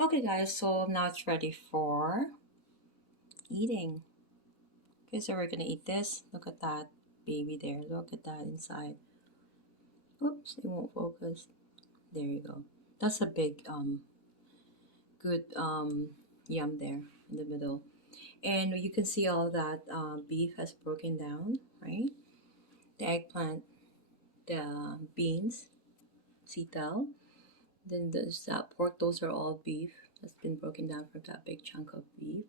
Okay, guys, so now it's ready for eating. Okay, so we're gonna eat this. Look at that baby there. Look at that inside. Oops, it won't focus. There you go. That's a big, good yum there in the middle. And you can see all that beef has broken down, right? The eggplant, the beans, sitaw. Then there's that pork. Those are all beef that's been broken down from that big chunk of beef.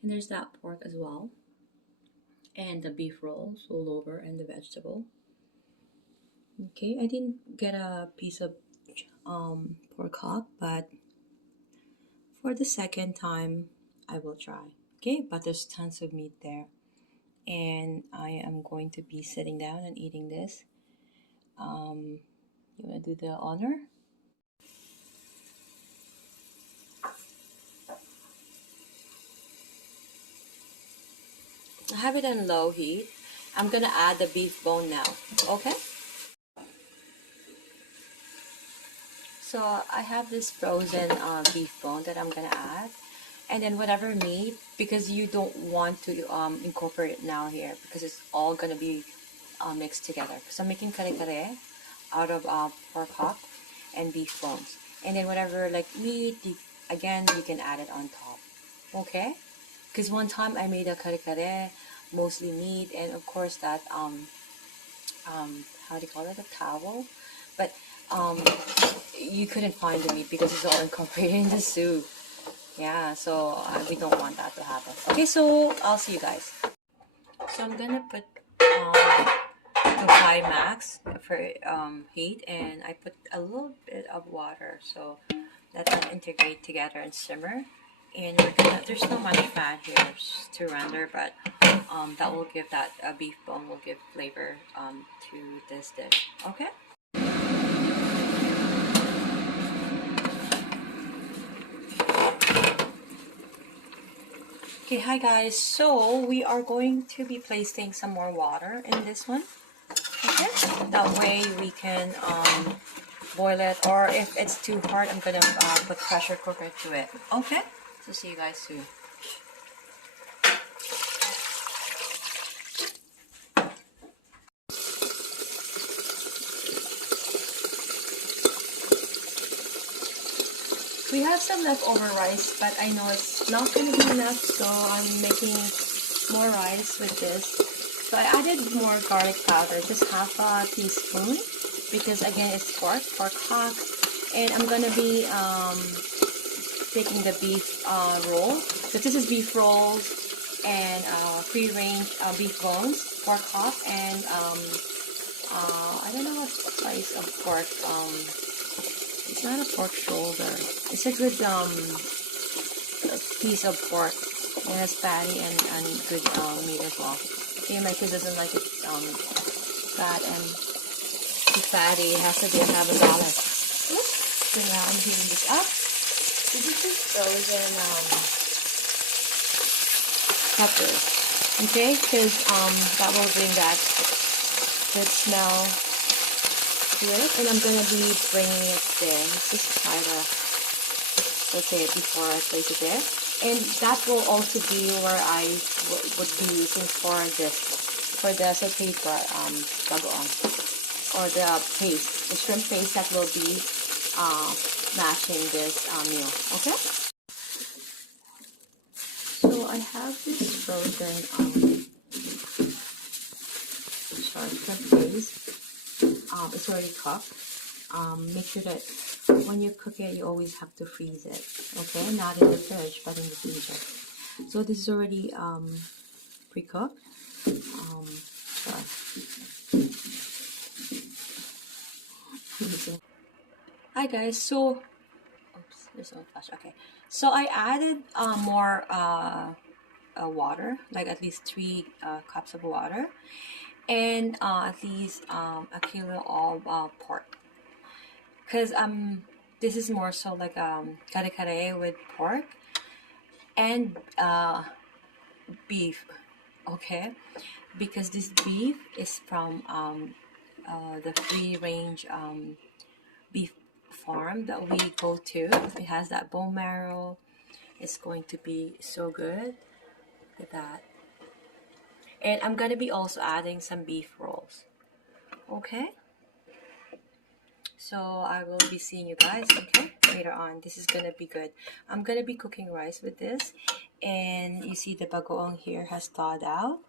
And there's that pork as well. And the beef rolls all over and the vegetable. Okay, I didn't get a piece of pork hock, but for the second time I will try. Okay, but there's tons of meat there, and I am going to be sitting down and eating this. You want to do the honor? I have it on low heat. I'm gonna add the beef bone now. Okay. So I have this frozen beef bone that I'm gonna add, and then whatever meat, because you don't want to incorporate it now here because it's all gonna be mixed together. So I'm making kare-kare out of pork hock and beef bones, and then whatever like meat, again you can add it on top. Okay, because one time I made a kare-kare, mostly meat, and of course that how do you call it, a towel, but you couldn't find the meat because it's all incorporated in the soup. Yeah, so we don't want that to happen. Okay, so I'll see you guys. So I'm gonna put to high max for heat, and I put a little bit of water so let them integrate together and simmer. And we're gonna, there's not much fat here to render, but that will give that beef bone will give flavor to this dish. Okay. Okay, hi guys. So we are going to be placing some more water in this one. Okay, that way we can boil it, or if it's too hard, I'm gonna put pressure cooker to it. Okay, so see you guys soon. We have some leftover rice, but I know it's not gonna be enough, so I'm making more rice with this. So I added more garlic powder, just half a teaspoon, because again it's pork hock, and I'm gonna be taking the beef roll. So this is beef rolls and free-range beef bones, pork hock, and I don't know what size of pork. It's not a pork shoulder. It's a good piece of pork. It has fatty and good meat as well. Okay, my kid doesn't like it fat and too fatty. It has to have a balance. So now I'm heating this up. This is just frozen peppers. Okay, because that will bring that good smell to it. And I'm gonna be bringing it there. Let's just try to saute it before I place it there. And that will also be where I would be using for this, for the sauteed bagoong, or the paste, the shrimp paste that will be mashing this meal. Okay. So I have this frozen shrimp paste. It's already cooked. Make sure that when you cook it, you always have to freeze it. Okay, not in the fridge, but in the freezer. So this is already pre-cooked. Hi guys. So, oops, there's no flash. Okay, so I added more water, like at least 3 cups of water, and at least a kilo of pork, because this is more so like kare-kare with pork and beef. Okay, because this beef is from the free range beef farm that we go to. It has that bone marrow. It's going to be so good. Look at that. And I'm gonna be also adding some beef rolls. Okay? So I will be seeing you guys, okay, later on. This is gonna be good. I'm gonna be cooking rice with this. And you see the bagoong here has thawed out.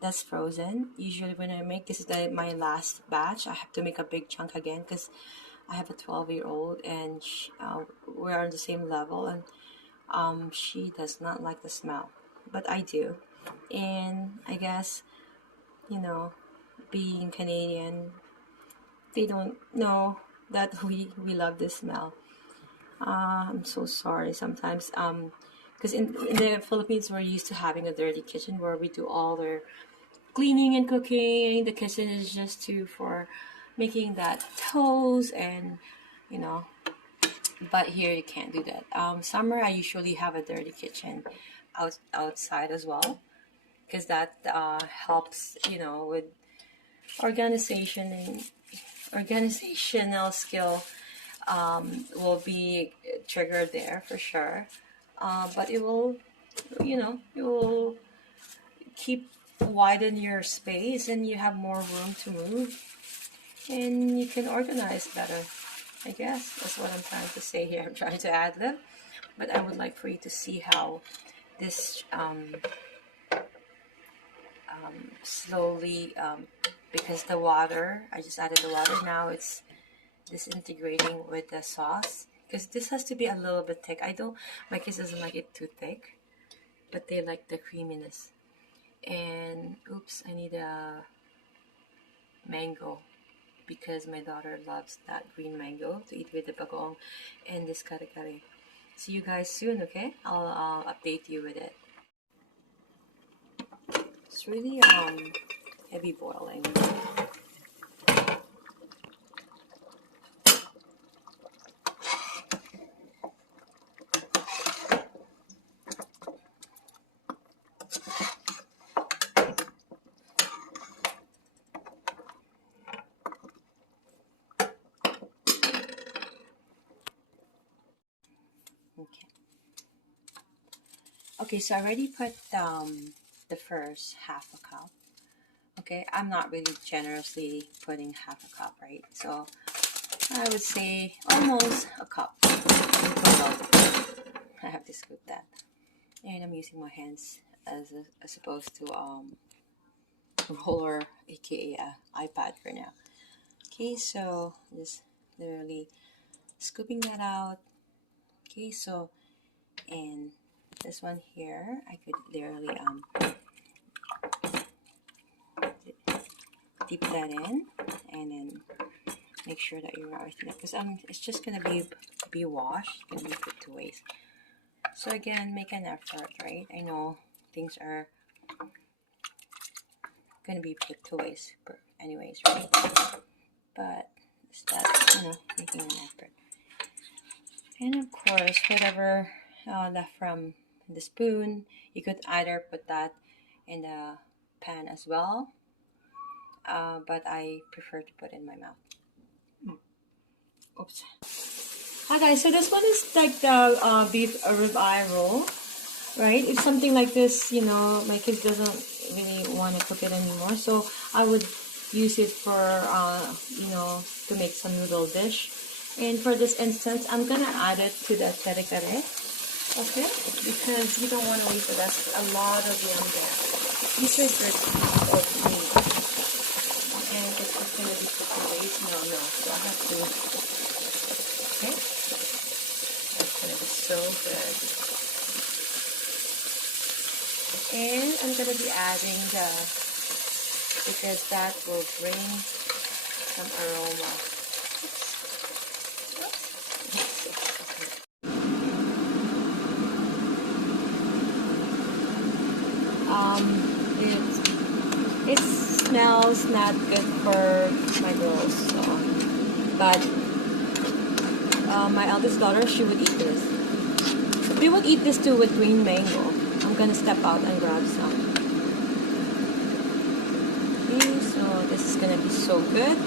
That's frozen. Usually when I make this is my last batch, I have to make a big chunk again because I have a 12-year-old and we're on the same level, and she does not like the smell, but I do. And I guess, you know, being Canadian, they don't know that we love this smell. I'm so sorry sometimes, because in the Philippines we're used to having a dirty kitchen where we do all their cleaning and cooking. The kitchen is just for making that toast, and you know, but here you can't do that. Summer I usually have a dirty kitchen outside as well, because that helps, you know, with organization and organizational skill will be triggered there for sure. But it will, you know, it will keep widen your space and you have more room to move and you can organize better. I guess that's what I'm trying to say here. I'm trying to add them, but I would like for you to see how this slowly, because the water, I just added the water, now it's disintegrating with the sauce, because this has to be a little bit thick. My kids doesn't like it too thick, but they like the creaminess. And oops, I need a mango because my daughter loves that green mango to eat with the bagoong and this kare-kare. See you guys soon, okay? I'll update you with it. It's really heavy boiling. Okay, so I already put the first half a cup. Okay, I'm not really generously putting half a cup, right? So I would say almost a cup in total. I have to scoop that. And I'm using my hands as opposed to roller, aka iPad for now. Okay, so just literally scooping that out. Okay, so and this one here, I could literally dip that in and then make sure that you're not within it, because it's just gonna be washed, gonna be put to waste. So again, make an effort, right? I know things are gonna be put to waste, but anyways, right? But it's that, you know, making an effort. And of course, whatever left from the spoon, you could either put that in the pan as well, but I prefer to put it in my mouth. Oops. Hi guys, so this one is like the beef ribeye roll, right? It's something like this, you know, my kids doesn't really want to cook it anymore, so I would use it for, you know, to make some noodle dish. And for this instance, I'm gonna add it to the kare-kare, okay? Because you don't want to waste it. That's a lot of yum there. These are good of meat, and it's just gonna be put away. No, so I have to. Okay, that's gonna be so good. And I'm gonna be adding because that will bring some aroma. It smells not good for my girls, so. But my eldest daughter, she would eat this. We would eat this too with green mango. I'm gonna step out and grab some. Okay, so this is gonna be so good.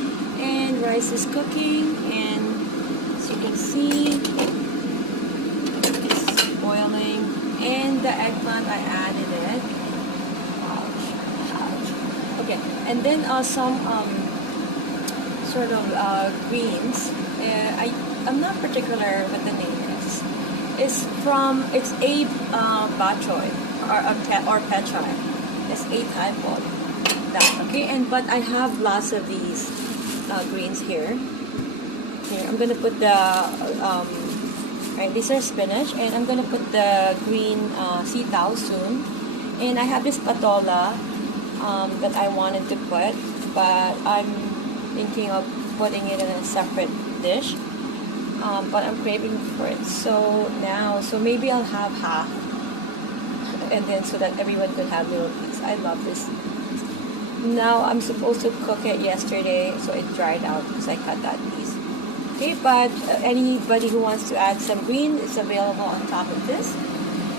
And rice is cooking, and as you you can see, it's boiling, and the eggplant, I added it. Ouch, ouch. Okay, and then some sort of greens. I'm not particular what the name is. It's a bachoy or pechay. It's a type of that. Okay, but I have lots of these greens here. Here, I'm gonna put the right. These are spinach, and I'm gonna put the green sitaw soon. And I have this patola that I wanted to put, but I'm thinking of putting it in a separate dish. But I'm craving for it so maybe I'll have half, and then so that everyone could have little piece. I love this. Now I'm supposed to cook it yesterday, so it dried out because I cut that piece. Okay, but anybody who wants to add some green, it's available on top of this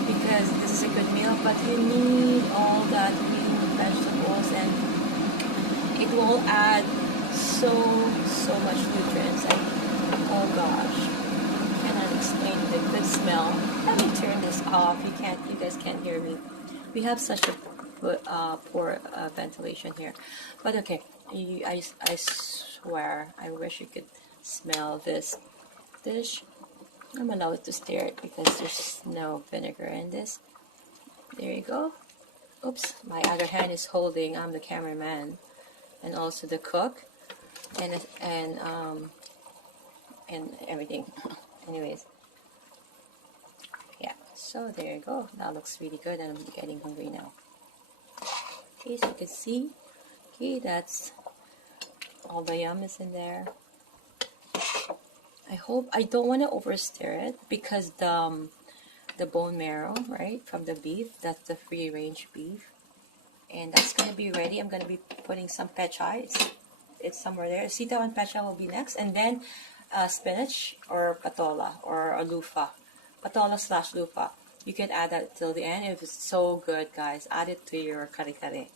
because this is a good meal. But you need all that green vegetables, and it will add so much nutrients. Oh gosh, I cannot explain the good smell. Let me turn this off. You guys can't hear me. We have such a poor ventilation here. But okay, I swear, I wish you could smell this dish. I'm allowed to stir it because there's no vinegar in this. There you go. Oops, my other hand is holding. I'm the cameraman and also the cook and everything. Anyways, yeah, so there you go. That looks really good, and I'm getting hungry now. Okay, so you can see, okay, that's all the yum is in there. I don't want to over stir it because the bone marrow, right, from the beef, that's the free range beef, and that's gonna be ready. I'm gonna be putting some pechay. It's somewhere there. Sitaw and pechay will be next, and then spinach or patola or a loofah, patola/loofah. You can add that till the end. It was so good, guys. Add it to your kare-kare.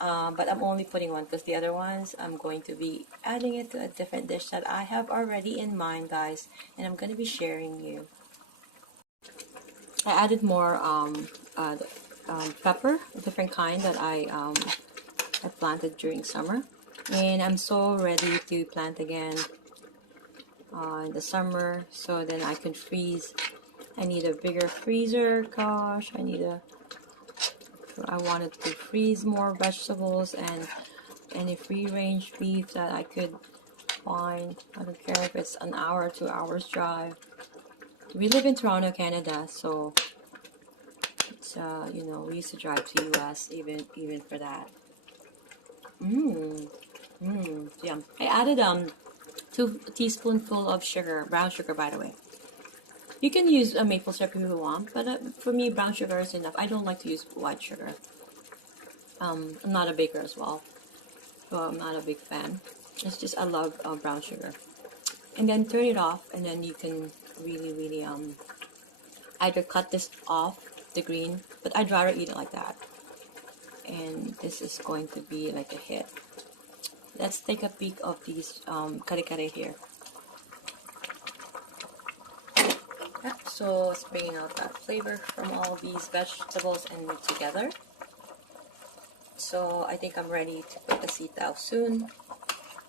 But I'm only putting one because the other ones I'm going to be adding it to a different dish that I have already in mind, guys, and I'm going to be sharing you. I added more pepper, a different kind that I planted during summer, and I'm so ready to plant again in the summer, so then I can freeze. I need a bigger freezer. Gosh, I wanted to freeze more vegetables and any free-range beef that I could find. I don't care if it's an hour, 2 hours drive. We live in Toronto, Canada, so it's you know, we used to drive to US even for that. Yum. I added 2 teaspoonful of sugar, brown sugar, by the way. You can use a maple syrup if you want, but for me, brown sugar is enough. I don't like to use white sugar. I'm not a baker as well, so I'm not a big fan. It's just I love brown sugar. And then turn it off, and then you can really either cut this off the green, but I'd rather eat it like that. And this is going to be like a hit. Let's take a peek of these kare-kare here. Yeah, so it's bringing out that flavor from all these vegetables and together. So I think I'm ready to put the sitaw soon.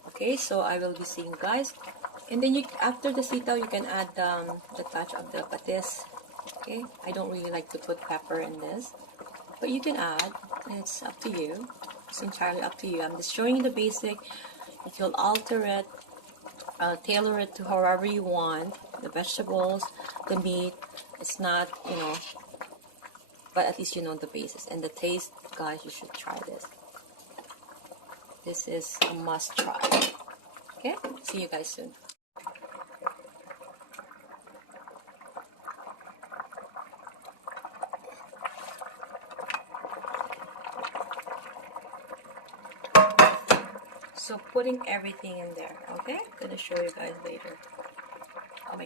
Okay, so I will be seeing you guys. And then after the sitaw, you can add the touch of the patis. Okay, I don't really like to put pepper in this, but you can add. It's up to you. It's entirely up to you. I'm just showing you the basic. If you'll alter it, tailor it to however you want. The vegetables, the meat, it's not, you know, but at least you know the basis. And the taste, guys, you should try this. This is a must try. Okay, see you guys soon. So putting everything in there, okay? I'm gonna show you guys later.